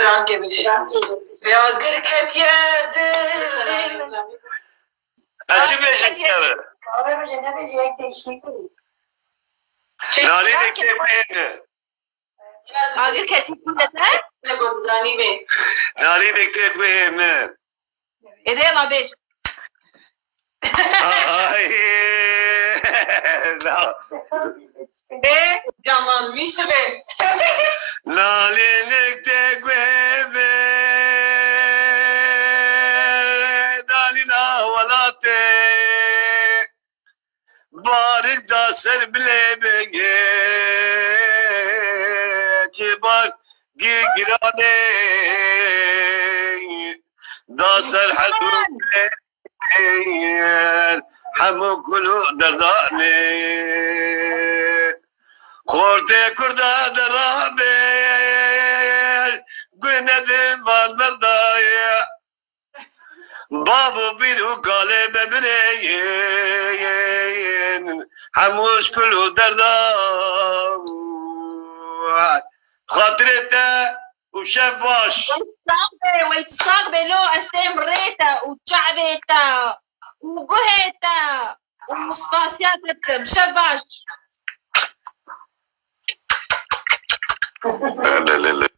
Rangi bir şey. Ya gırket yedim. Açı beşikleri. Abi bize ne bilecek değişikliğiz. Nari de kekmeğini. Gırket yedim. Ne gozani mi? Nari de kekmeğini. Yalla be. Ay. Canlanmıştı be. Lalelik tekveve. Dalina valate. Barik da ser bile benge. Çibar girane. Da ser hadun. حمو كلو درداني خورتي كردا درابي قندم فان مردايا بابو بيرو قالي ببرين حموش كلو دردان خاطرته وشفاش ويتصاغبي لو استمريتا وشعبيتا وقهيتا ومصفاسياتا مشفاش لا لا لا